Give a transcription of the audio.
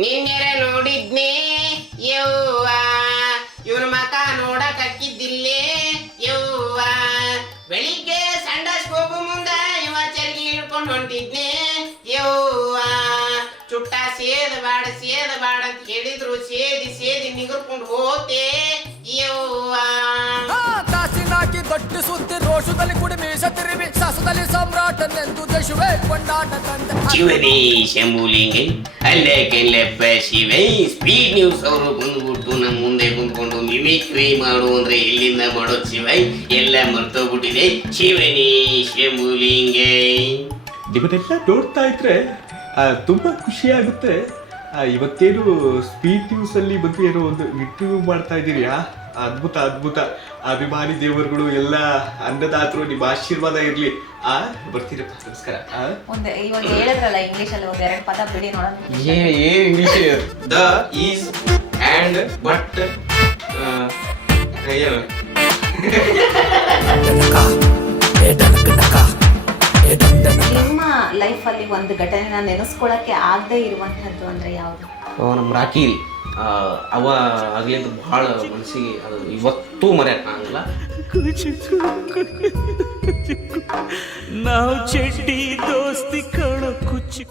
ನಿನ್ನೆರ ನೋಡಿದ್ನೇ ಯವ್ವ, ಇವನ ಮಕ ನೋಡಕ್ ಅಕ್ಕಿದ್ದಿಲ್ಲೇ ಯವ್ವ. ಬೆಳಿಗ್ಗೆ ಸಂಡಾಸ್ ಹೋಗು ಮುಂದ ಇವ ಚರ್ಗಿ ಹಿಡ್ಕೊಂಡು ಹೊಂಟಿದ್ನೇ ಯವ್ವ. ಚುಟ್ಟ ಸೇದ ಬಾಡ ಅಂತ ಹೇಳಿದ್ರು, ಸೇದಿ ನಿಗರ್ಕೊಂಡು ಹೋತೆ ಯವ್ವ. ಕಾಸಿನಾಕಿ ದೊಡ್ಡ ಸುದ್ದಿ ರೋಷದಲ್ಲಿ ಕುಡಿ ಮೀಸ ತಿರುವಿ ಸಸದಲ್ಲಿ ಸಮ್ರಾಟನೆಂದು ದೇಶವೇ ಕೊಂಡಾಟ ತಂದೆ. ಶಿವನೇ ಶಂಭುಲಿಂಗೆ ಅಲ್ಲಕ್ಕೆಲ್ಲಪ್ಪ ಶಿವೈ. ಸ್ಪೀಡ್ ನ್ಯೂಸ್ ಅವರು ಬಂದ್ಬಿಟ್ಟು ನಮ್ಮ ಮುಂದೆ ಕುಂತ್ಕೊಂಡು ಮಿಮಿಕ್ರಿ ಮಾಡು ಅಂದ್ರೆ ಎಲ್ಲಿಂದ ಮಾಡೋದು ಶಿವೈ, ಎಲ್ಲ ಮರ್ತೋಗ್ಬಿಟ್ಟಿದೆ. ಶಿವನೇ ಶಂಭುಲಿಂಗೆ ನಿಮ್ಮನ್ನೆಲ್ಲ ನೋಡ್ತಾ ಇದ್ರೆ ತುಂಬ ಖುಷಿ ಆಗುತ್ತೆ. ಇವತ್ತೇನು ಸ್ಪೀಡ್ ನ್ಯೂಸಲ್ಲಿ ಬಂದು ಏನೋ ಒಂದು ಇಂಟರ್ವ್ಯೂ ಮಾಡ್ತಾ ಇದ್ದೀರಿ. ಅದ್ಭುತ ಅದ್ಭುತ. ಅಭಿಮಾನಿ ದೇವರುಗಳು ಎಲ್ಲ ಅನ್ನದಾತರು ನಿಮ್ಮ ಆಶೀರ್ವಾದ ಇರಲಿ. ಬರ್ತೀರಪ್ಪ, ನಮಸ್ಕಾರ. ಇವಾಗ ಹೇಳಿದ್ರಲ್ಲ ಇಂಗ್ಲಿಷ್ ಅಲ್ಲಿ ಒಂದ್ 2 ಪದ ಬಿಡಿ ನೋಡೋಣ. ಏನ್ English? The is and but ಏನು ನಿಮ್ಮ ಲೈಫ್ ಅಲ್ಲಿ ಒಂದು ಘಟನೆನ ನೆನೆಸ್ಕೊಳಕ್ಕೆ ಆಗದೆ ಇರುವಂತಹದ್ದು ಅಂದ್ರೆ ಯಾವುದು? ನಮ್ಮ ರಾಕಿ ಅವ ಆಗ್ಲಿಂದ ಬಹಳ ಮನಸ್ಸಿಗೆ ಅದು ಇವತ್ತೂ ಮರೆಯಕ್ ಆಗಲ್ಲ. ನಾವು ಚಡ್ಡಿ ದೋಸ್ತಿ ಕಣ ಕುಚ್ಚಿ